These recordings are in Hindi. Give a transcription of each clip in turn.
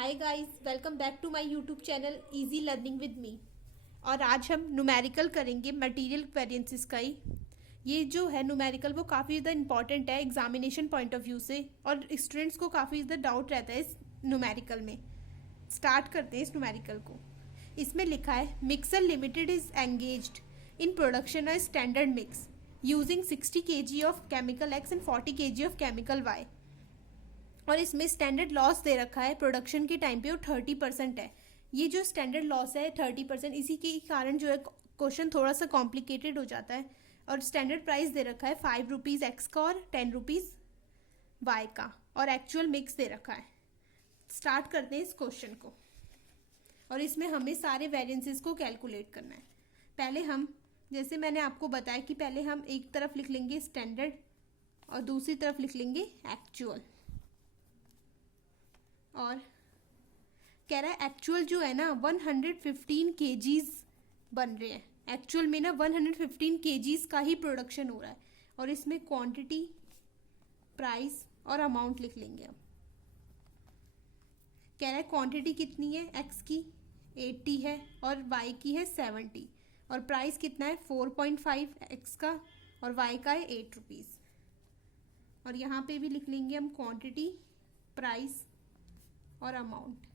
Hi guys, welcome back to my YouTube channel easy learning with me. और आज हम न्यूमेरिकल करेंगे मटेरियल वेरिएंसेस का ही। ये जो है न्यूमेरिकल वो काफ़ी ज़्यादा इंपॉर्टेंट है एग्जामिनेशन पॉइंट ऑफ व्यू से, और स्टूडेंट्स को काफ़ी ज़्यादा डाउट रहता है इस न्यूमेरिकल में। स्टार्ट करते हैं इस न्यूमेरिकल को। इसमें लिखा है mixer limited is engaged in production of standard mix using 60 kg of chemical X and 40 kg of chemical Y. और इसमें स्टैंडर्ड लॉस दे रखा है प्रोडक्शन के टाइम पे, वो 30% है। ये जो स्टैंडर्ड लॉस है 30%, इसी के कारण जो है क्वेश्चन थोड़ा सा कॉम्प्लिकेटेड हो जाता है। और स्टैंडर्ड प्राइस दे रखा है 5 रुपीज़ एक्स का और 10 रुपीज़ वाई का, और एक्चुअल मिक्स दे रखा है। स्टार्ट करते हैं इस क्वेश्चन को। और इसमें हमें सारे वेरिएंसेस को कैलकुलेट करना है। पहले हम, जैसे मैंने आपको बताया कि पहले हम एक तरफ लिख लेंगे स्टैंडर्ड और दूसरी तरफ लिख लेंगे एक्चुअल। और कह रहा है एक्चुअल जो है ना 115 केजीज बन रहे हैं। एक्चुअल में ना 115 केजीज का ही प्रोडक्शन हो रहा है। और इसमें क्वांटिटी, प्राइस और अमाउंट लिख लेंगे हम। कह रहा है क्वांटिटी कितनी है, एक्स की 80 है और वाई की है 70, और प्राइस कितना है 4.5 एक्स का और वाई का है 8 रुपीज़। और यहाँ पे भी लिख लेंगे हम क्वांटिटी, प्राइस और अमाउंट।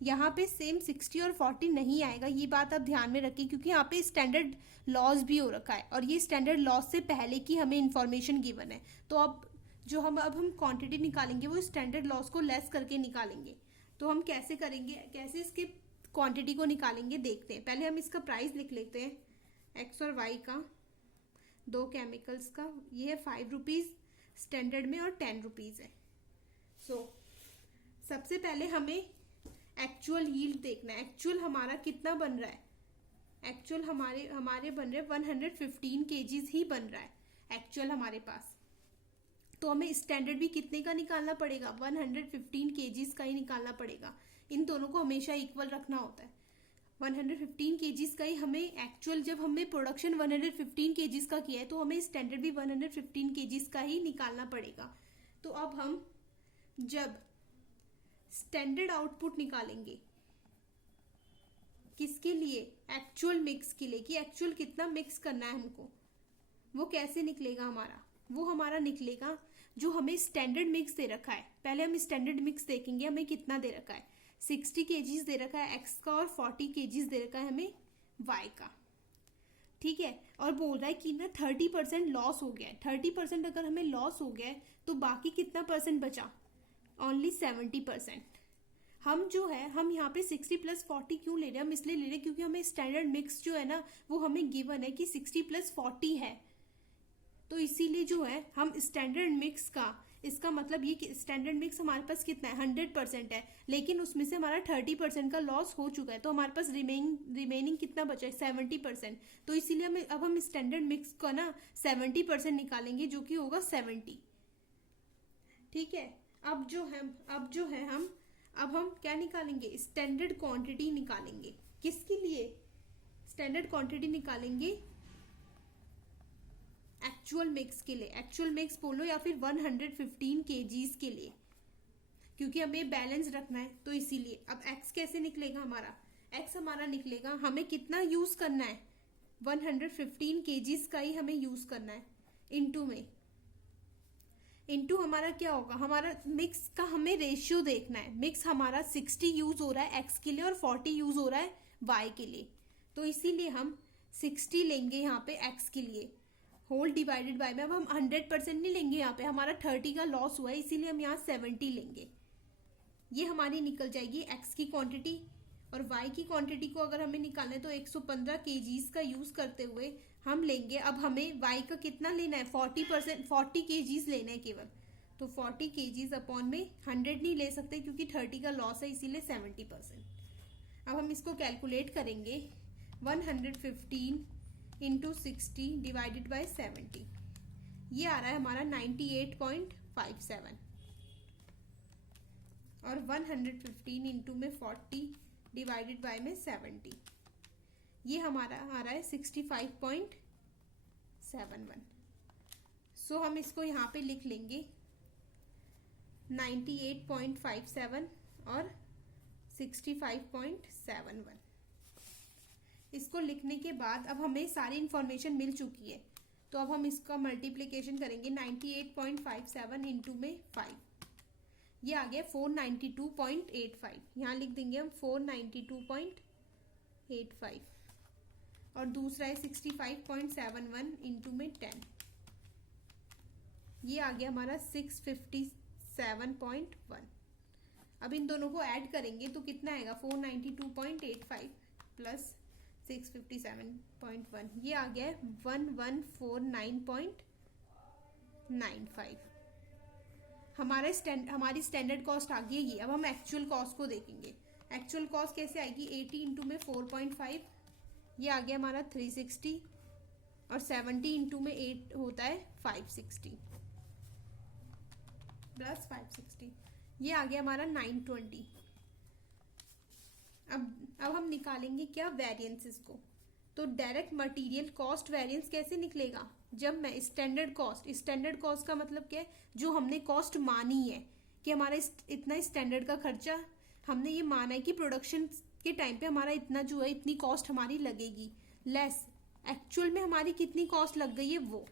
यहाँ पे सेम 60 और 40 नहीं आएगा, ये बात आप ध्यान में रखिए, क्योंकि यहाँ पे स्टैंडर्ड लॉस भी हो रखा है और ये स्टैंडर्ड लॉस से पहले की हमें इंफॉर्मेशन गिवन है। तो अब हम क्वांटिटी निकालेंगे वो स्टैंडर्ड लॉस को लेस करके निकालेंगे। तो हम कैसे करेंगे, कैसे इसके क्वांटिटी को निकालेंगे देखते हैं। पहले हम इसका प्राइस लिख लेते हैं, एक्स और वाई का, दो केमिकल्स का। ये है 5 रुपीज़ स्टैंडर्ड में और 10 रुपीज़ है। सबसे पहले हमें एक्चुअल यील्ड देखना है। एक्चुअल हमारा कितना बन रहा है, एक्चुअल हमारे बन रहे 115 केजीज ही बन रहा है एक्चुअल हमारे पास। तो हमें स्टैंडर्ड भी कितने का निकालना पड़ेगा, 115 केजीज का ही निकालना पड़ेगा। इन दोनों को हमेशा इक्वल रखना होता है। 115 केजीज का ही हमें एक्चुअल, जब हमें प्रोडक्शन 115 केजीज का किया है तो हमें स्टैंडर्ड भी 115 केजीज का ही निकालना पड़ेगा। तो अब हम जब स्टैंडर्ड आउटपुट निकालेंगे किसके लिए, एक्चुअल मिक्स के लिए, कि एक्चुअल कितना मिक्स करना है हमको, वो कैसे निकलेगा हमारा, वो हमारा निकलेगा जो हमें स्टैंडर्ड मिक्स दे रखा है। पहले हम स्टैंडर्ड मिक्स देखेंगे हमें कितना दे रखा है। 60 केजीज दे रखा है एक्स का और 40 केजीज दे रखा है हमें वाई का। ठीक है, और बोल रहा है कि ना 30% लॉस हो गया है। 30% अगर हमें लॉस हो गया है तो बाकी कितना परसेंट बचा, ओनली 70%। हम जो है, हम यहाँ पे 60 + 40 क्यों ले रहे हैं, हम इसलिए ले रहे हैं क्योंकि हमें स्टैंडर्ड मिक्स जो है ना वो हमें गिवन है कि 60 + 40 है। तो इसीलिए जो है हम स्टैंडर्ड मिक्स का, इसका मतलब ये कि स्टैंडर्ड मिक्स हमारे पास कितना है 100% है, लेकिन उसमें से हमारा 30% का लॉस हो चुका है। तो हमारे पास रिमेनिंग कितना बचा है 70%। तो इसीलिए अब हम स्टैंडर्ड मिक्स का ना 70% निकालेंगे, जो कि होगा 70। ठीक है, अब जो है हम क्या निकालेंगे, स्टैंडर्ड क्वांटिटी निकालेंगे। किसके लिए स्टैंडर्ड क्वांटिटी निकालेंगे, एक्चुअल मिक्स के लिए। एक्चुअल मिक्स बोलो या फिर 115 केजीज के लिए, क्योंकि हमें बैलेंस रखना है तो इसीलिए। अब एक्स कैसे निकलेगा हमारा, एक्स हमारा निकलेगा, हमें कितना यूज करना है 115 केजीज का ही हमें यूज करना है, इनटू में। इनटू हमारा क्या होगा, हमारा मिक्स का हमें रेशियो देखना है। मिक्स हमारा 60 यूज हो रहा है एक्स के लिए और 40 यूज हो रहा है वाई के लिए। तो इसीलिए हम 60 लेंगे यहाँ पे एक्स के लिए, होल डिवाइडेड बाय में। अब हम 100% नहीं लेंगे, यहाँ पे हमारा 30 का लॉस हुआ है, इसीलिए हम यहाँ 70 लेंगे। ये हमारी निकल जाएगी एक्स की क्वांटिटी। और वाई की क्वांटिटी को अगर हमें निकालना है तो 115 केजीज का यूज करते हुए हम लेंगे। अब हमें वाई का कितना लेना है, 40%, 40 केजीज लेना है केवल। तो 40 केजीज अपॉन में 100 नहीं ले सकते क्योंकि 30 का लॉस है, इसीलिए 70%। अब हम इसको कैलकुलेट करेंगे, 115 इंटू 60 डिवाइडेड बाय 70, ये आ रहा है हमारा 98.57। और 115 इंटू में 40 डिवाइडेड बाय में 70, ये हमारा आ रहा है 65.71। सो हम इसको यहाँ पे लिख लेंगे 98.57 और 65.71। इसको लिखने के बाद अब हमें सारी इंफॉर्मेशन मिल चुकी है, तो अब हम इसका मल्टीप्लिकेशन करेंगे 98.57 इंटू में 5, ये आ गया 492.85। यहाँ लिख देंगे हम 492.85 और दूसरा है 65.71 इंटू में 10, ये आ गया हमारा 657.1। अब इन दोनों को ऐड करेंगे तो कितना आएगा 492.85 प्लस 657.1, ये आ गया 1149.95। हमारी स्टैंडर्ड कॉस्ट आ गई ये। अब हम एक्चुअल कॉस्ट को देखेंगे। एक्चुअल कॉस्ट कैसे आएगी, 80 इंटू में 4.5, ये आ गया हमारा 360 और 70 इंटू में 8 होता है 560 प्लस 560, ये आ गया हमारा 920। अब हम निकालेंगे क्या, वेरिएंसेस को। तो डायरेक्ट मटेरियल कॉस्ट वेरिएंस कैसे निकलेगा, जब मैं स्टैंडर्ड कॉस्ट का मतलब क्या है, जो हमने कॉस्ट मानी है कि हमारा इतना स्टैंडर्ड का खर्चा हमने ये माना है कि प्रोडक्शन के टाइम पे हमारा इतना जो है इतनी कॉस्ट हमारी लगेगी, लेस एक्चुअल में हमारी कितनी कॉस्ट लग गई है वो,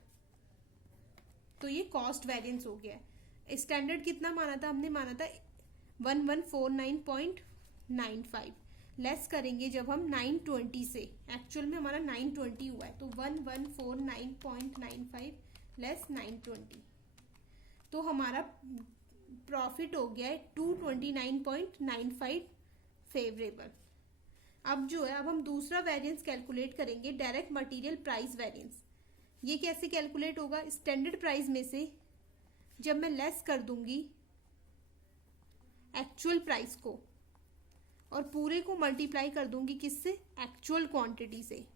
तो ये कॉस्ट वेरिएंस हो गया है। स्टैंडर्ड कितना माना था, हमने माना था 1149.95, लेस करेंगे जब हम 920 से, एक्चुअल में हमारा 920 हुआ है, तो 1149.95 लेस 920, तो हमारा प्रॉफिट हो गया है 229.95 फेवरेबल। अब जो है, अब हम दूसरा वेरिएंस कैलकुलेट करेंगे, डायरेक्ट मटेरियल प्राइस वेरिएंस। ये कैसे कैलकुलेट होगा, स्टैंडर्ड प्राइस में से जब मैं लेस कर दूंगी एक्चुअल प्राइस को और पूरे को मल्टीप्लाई कर दूंगी किससे, एक्चुअल क्वांटिटी से।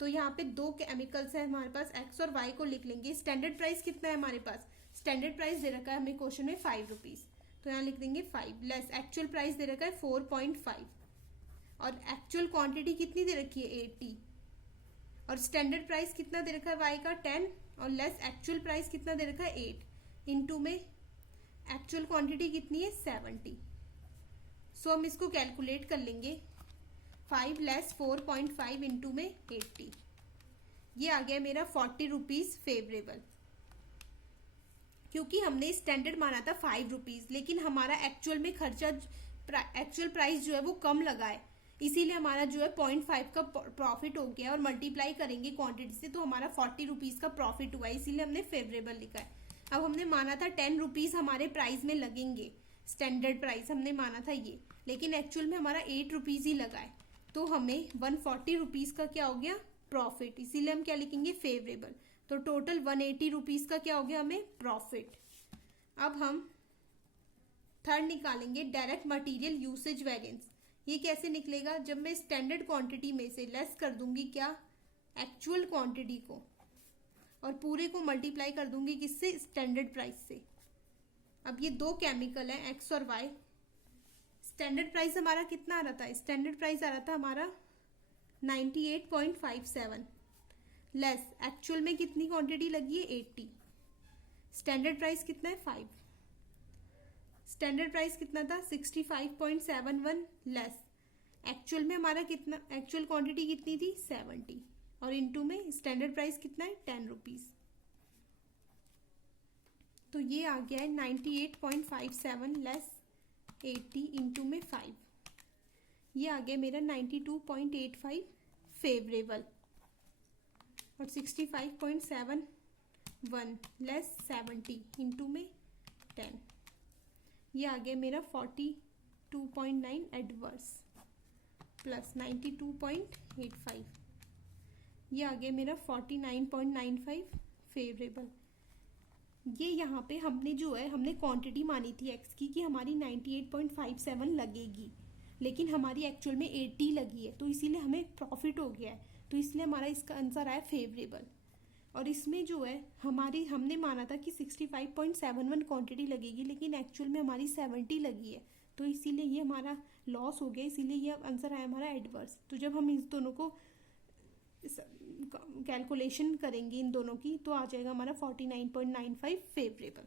तो यहाँ पे दो केमिकल्स है हमारे पास, एक्स और वाई को लिख लेंगे। स्टैंडर्ड प्राइस कितना है हमारे पास, स्टैंडर्ड प्राइस दे रखा है हमें क्वेश्चन में 5 रुपीज, तो यहाँ लिख देंगे 5 लेस एक्चुअल प्राइस दे रखा है 4.5 और एक्चुअल क्वांटिटी कितनी दे रखी है 80 और स्टैंडर्ड प्राइस कितना दे रखा है वाई का 10 और लेस एक्चुअल प्राइस कितना दे रखा है 8 इंटू में एक्चुअल क्वांटिटी कितनी है 70। सो हम इसको कैलकुलेट कर लेंगे, 5 लेस 4.5 इंटू में 80, ये आ गया मेरा 40 रुपीज फेवरेबल। क्योंकि हमने स्टैंडर्ड माना था 5 रुपीज, लेकिन हमारा एक्चुअल में खर्चा एक्चुअल प्राइस जो है वो कम लगा है, इसीलिए हमारा जो है 0.5 का प्रॉफिट हो गया और मल्टीप्लाई करेंगे क्वांटिटी से तो हमारा 40 रुपीज का प्रॉफिट हुआ है, इसीलिए हमने फेवरेबल लिखा है। अब हमने माना था 10 रुपीज हमारे प्राइस में लगेंगे, स्टैंडर्ड प्राइस हमने माना था ये, लेकिन एक्चुअल में हमारा 8 रुपीज ही लगा है, तो हमें 140 रुपीज का क्या हो गया प्रॉफिट, इसीलिए हम क्या लिखेंगे फेवरेबल। तो टोटल 180 रुपीज का क्या हो गया हमें प्रॉफिट। अब हम थर्ड निकालेंगे, डायरेक्ट मटेरियल यूसेज वेरिएंस। ये कैसे निकलेगा, जब मैं स्टैंडर्ड क्वांटिटी में से लेस कर दूंगी क्या एक्चुअल क्वांटिटी को और पूरे को मल्टीप्लाई कर दूंगी किससे, स्टैंडर्ड प्राइस से। अब ये दो केमिकल हैं एक्स और वाई, स्टैंडर्ड प्राइस हमारा कितना आ रहा था, स्टैंडर्ड प्राइस आ रहा था हमारा 98.57 लेस एक्चुअल में कितनी क्वांटिटी लगी है 80, स्टैंडर्ड प्राइस कितना है 5, स्टैंडर्ड प्राइस कितना था 65.71 लेस एक्चुअल में हमारा कितना, एक्चुअल क्वांटिटी कितनी थी 70 और इनटू में स्टैंडर्ड प्राइस कितना है 10 रुपीज, तो ये आ गया है 98.57 लेस 80 इंटू में 5, ये आ गया मेरा 92.85 फेवरेबल और 65.71 लेस 70 इंटू में 10, ये आ गया मेरा 42.9 एडवर्स प्लस 92.85, ये आ गया मेरा 49.95 फेवरेबल। ये यहाँ पे हमने जो है हमने क्वांटिटी मानी थी एक्स की कि हमारी 98.57 लगेगी, लेकिन हमारी एक्चुअल में 80 लगी है, तो इसीलिए हमें प्रॉफिट हो गया है, तो इसलिए हमारा इसका आंसर आया फेवरेबल। और इसमें जो है हमने माना था कि 65.71 क्वांटिटी लगेगी, लेकिन एक्चुअल में हमारी 70 लगी है, तो इसीलिए ये हमारा लॉस हो गया, इसीलिए ये आंसर आया हमारा एडवर्स। तो जब हम इस दोनों को कैलकुलेशन करेंगे इन दोनों की, तो आ जाएगा हमारा 49.95 फेवरेबल।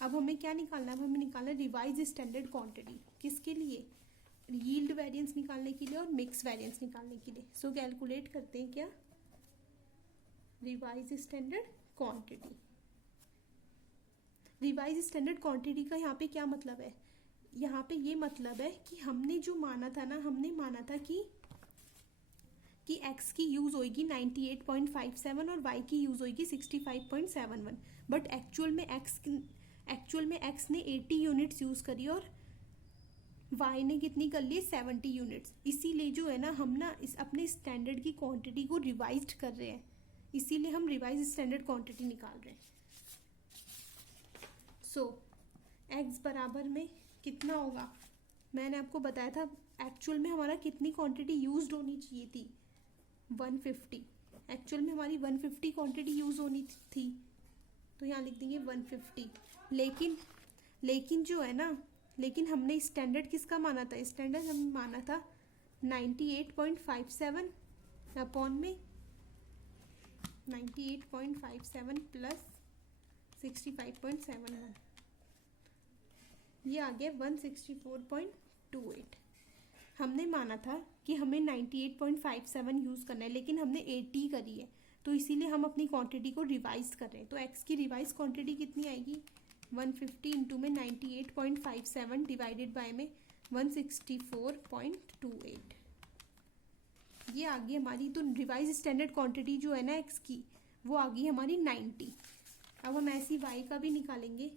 अब हमें क्या निकालना है? अब हमें निकालना है रिवाइज स्टैंडर्ड क्वांटिटी। किसके लिए? यील्ड वेरिएंस निकालने के लिए और मिक्स वेरिएंस निकालने के लिए। सो कैलकुलेट करते हैं क्या? Revise standard quantity. Revise standard quantity का यहाँ पे क्या मतलब है? यहाँ पे ये मतलब है कि हमने जो माना था ना, हमने माना था कि x की यूज़ होगी 98.57 और y की यूज़ होगी 65.71, बट एक्चुअल में x ने 80 यूनिट्स यूज़ करी और y ने कितनी कर ली? 70 यूनिट्स। इसीलिए जो है ना, हम ना इस अपने स्टैंडर्ड की क्वांटिटी को रिवाइज कर रहे हैं, इसीलिए हम रिवाइज स्टैंडर्ड क्वांटिटी निकाल रहे हैं। सो x बराबर में कितना होगा? मैंने आपको बताया था एक्चुअल में हमारा कितनी क्वांटिटी यूज्ड होनी चाहिए थी? 150। एक्चुअल में हमारी 150 क्वांटिटी यूज़ होनी थी, तो यहाँ लिख देंगे 150। लेकिन जो है ना, लेकिन हमने स्टैंडर्ड किसका माना था? स्टैंडर्ड हमने माना था 98.57 अपॉन में 98.57 प्लस 65.71, ये आ गया 164.28। हमने माना था कि हमें 98.57 यूज़ करना है, लेकिन हमने 80 करी है, तो इसीलिए हम अपनी क्वांटिटी को रिवाइज कर रहे हैं। तो x की रिवाइज क्वांटिटी कितनी आएगी? 150 इंटू में 98.57 डिवाइडेड बाय में 164.28, ये आ गई हमारी। तो रिवाइज स्टैंडर्ड क्वांटिटी जो है ना x की, वो आ गई हमारी 90। अब हम ऐसी y का भी निकालेंगे।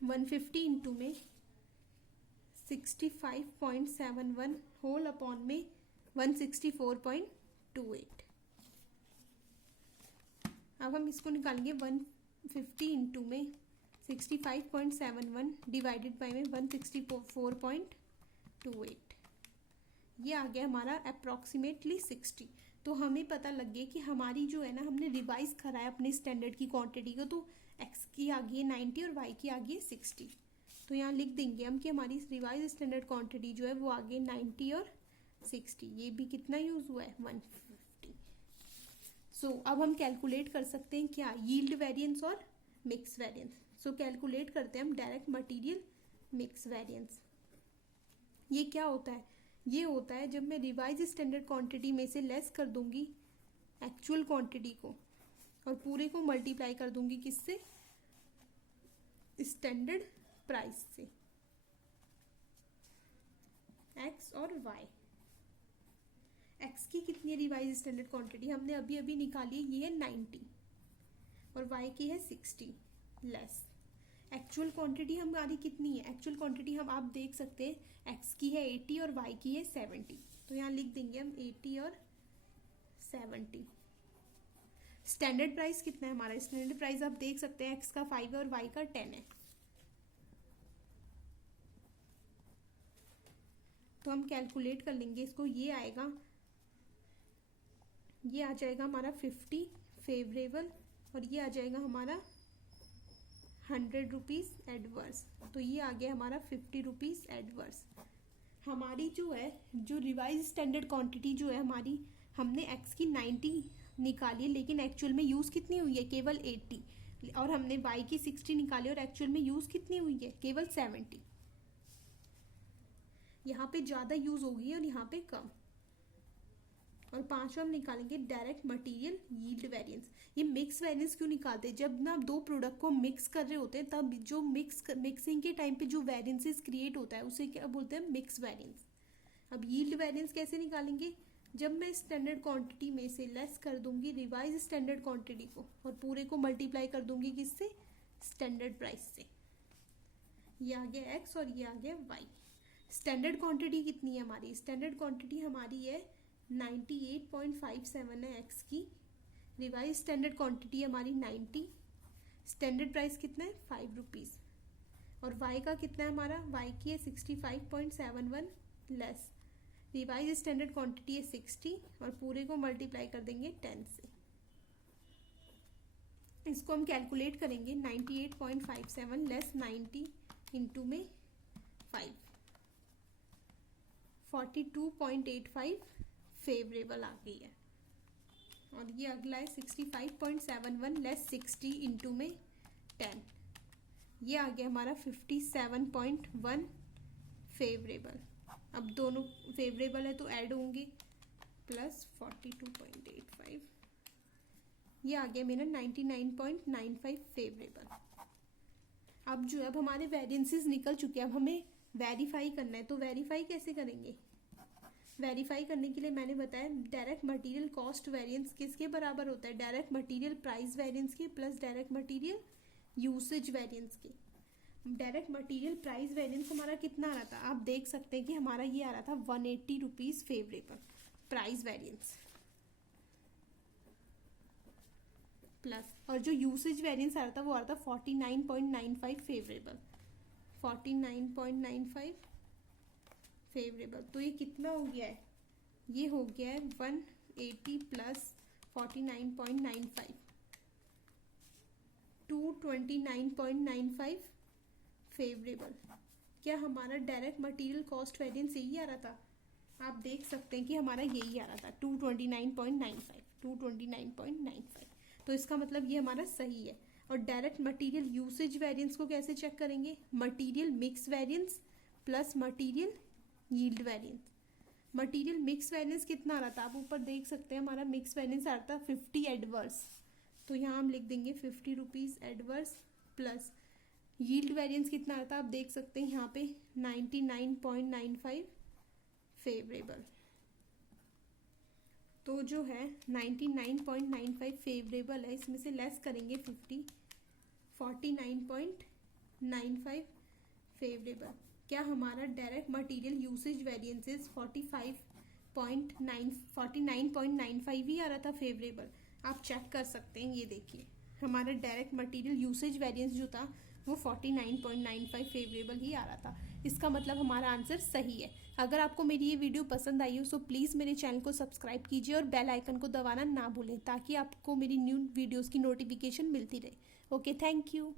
150 इंटू में 65.71 होल अपॉन में 164.28। अब हम इसको निकालेंगे 150 इंटू में 65.71 डिवाइडेड बाय में 164.28, ये आ गया हमारा अप्रॉक्सीमेटली 60। तो हमें पता लग गया कि हमारी जो है ना, हमने रिवाइज करा है अपने स्टैंडर्ड की क्वांटिटी को, तो x की आ गई है 90 और y की आ गई है 60। तो यहाँ लिख देंगे हम कि हमारी रिवाइज स्टैंडर्ड क्वांटिटी जो है वो आ गई 90 और 60। ये भी कितना यूज़ हुआ है? 150। सो अब हम कैलकुलेट कर सकते हैं क्या? यील्ड वेरिएंस और मिक्स वेरिएंस। सो कैलकुलेट करते हैं हम डायरेक्ट मटेरियल मिक्स वेरिएंस। ये क्या होता है? ये होता है जब मैं रिवाइज स्टैंडर्ड क्वांटिटी में से लेस कर दूंगी एक्चुअल क्वांटिटी को और पूरे को मल्टीप्लाई कर दूंगी किससे? स्टैंडर्ड प्राइस से, x और y। x की कितनी है रिवाइज स्टैंडर्ड क्वांटिटी? हमने अभी अभी निकाली है, ये है 90 और y की है 60 लेस। एक्चुअल क्वांटिटी हमारी कितनी है? एक्चुअल क्वांटिटी हम आप देख सकते हैं x की है 80 और y की है 70, तो यहाँ लिख देंगे हम 80 और 70। स्टैंडर्ड प्राइस कितना है हमारा? स्टैंडर्ड प्राइस आप देख सकते हैं x का 5 है और y का 10 है। तो हम कैलकुलेट कर लेंगे इसको। ये आएगा, ये आ जाएगा हमारा 50 फेवरेबल और ये आ जाएगा हमारा 100 रुपीज़ एडवर्स। तो ये आ गया हमारा 50 रुपीज़ एडवर्स। हमारी जो है, जो रिवाइज स्टैंडर्ड क्वांटिटी जो है हमारी, हमने x की 90 निकाली, लेकिन एक्चुअल में यूज़ कितनी हुई है? केवल 80। और हमने y की 60 निकाली और एक्चुअल में यूज़ कितनी हुई है? केवल 70। यहाँ पे ज़्यादा यूज़ होगी और यहाँ पे कम। और पांचवा हम निकालेंगे डायरेक्ट मटेरियल यील्ड वेरिएंस। ये मिक्स वेरिएंस क्यों निकालते हैं? जब ना दो प्रोडक्ट को मिक्स कर रहे होते हैं, तब जो मिक्सिंग के टाइम पे जो वेरिएंसेस क्रिएट होता है उसे क्या बोलते हैं? Mix variance. अब यील्ड वेरिएंस कैसे निकालेंगे? जब मैं स्टैंडर्ड क्वांटिटी में से लेस कर दूंगी रिवाइज स्टैंडर्ड क्वांटिटी को और पूरे को मल्टीप्लाई कर दूंगी किससे? स्टैंडर्ड प्राइस से। ये आ गया x और ये आ गया y। स्टैंडर्ड क्वांटिटी कितनी है हमारी? स्टैंडर्ड क्वांटिटी हमारी है 98.57 है x की। रिवाइज स्टैंडर्ड क्वांटिटी हमारी 90। स्टैंडर्ड प्राइस कितना है? 5 रुपीज़। और y का कितना है हमारा? y की है 65.71 लेस। रिवाइज स्टैंडर्ड क्वांटिटी है 60 और पूरे को मल्टीप्लाई कर देंगे 10 से। इसको हम कैलकुलेट करेंगे 98.57 लेस 90 इंटू में 5, 42.85 फेवरेबल आ गई है। और ये अगला है 65.71 लेस 60 इंटू में 10, ये आ गया हमारा 57.1 फेवरेबल। अब दोनों फेवरेबल है तो ऐड होंगे, प्लस 42.85, ये आ गया मेरा 99.95 फेवरेबल। अब जो है अब हमारे वेरिएंसेस निकल चुके हैं, अब हमें वेरीफाई करना है। तो वेरीफाई कैसे करेंगे? वेरीफाई करने के लिए मैंने बताया डायरेक्ट मटेरियल कॉस्ट वेरिएंस किसके बराबर होता है? डायरेक्ट मटेरियल प्राइस वेरिएंस के plus direct material usage variance के। डायरेक्ट मटेरियल प्राइस वेरिएंस हमारा कितना आ रहा था? आप देख सकते हैं कि हमारा ये आ रहा था 180 rupees favourable price variance, plus और जो यूसेज वेरिएंस आ रहा था वो आ रहा था 49.95 फेवरेबल, 49.95 फेवरेबल। तो ये कितना हो गया है? ये हो गया है 180 प्लस 49.95, 229.95 फेवरेबल। क्या हमारा डायरेक्ट मटेरियल कॉस्ट वेरिएंस यही आ रहा था? आप देख सकते हैं कि हमारा यही आ रहा था 229.95। तो इसका मतलब ये हमारा सही है। और डायरेक्ट मटेरियल यूसेज वेरिएंस को कैसे चेक करेंगे? Material mix variance plus material yield variance. Material mix variance कितना आ रहा था? आप ऊपर देख सकते हैं हमारा मिक्स वेरिएंस आ रहा था 50 एडवर्स, तो यहाँ हम लिख देंगे 50 rupees adverse, plus yield variance कितना आ रहा था? आप देख सकते हैं यहाँ पे 99.95 फेवरेबल। तो जो है 99.95 फेवरेबल है, इसमें से लेस करेंगे 50, 49.95 फेवरेबल। क्या हमारा डायरेक्ट मटेरियल यूसेज वेरिएंसेस 49.95 ही आ रहा था फेवरेबल? आप चेक कर सकते हैं, ये देखिए हमारा डायरेक्ट मटेरियल यूसेज वेरिएंस जो था वो 49.95 फेवरेबल ही आ रहा था। इसका मतलब हमारा आंसर सही है। अगर आपको मेरी ये वीडियो पसंद आई हो तो प्लीज़ मेरे चैनल को सब्सक्राइब कीजिए और बेल आइकन को दबाना ना भूलें, ताकि आपको मेरी न्यू वीडियोस की नोटिफिकेशन मिलती रहे। Okay, thank you.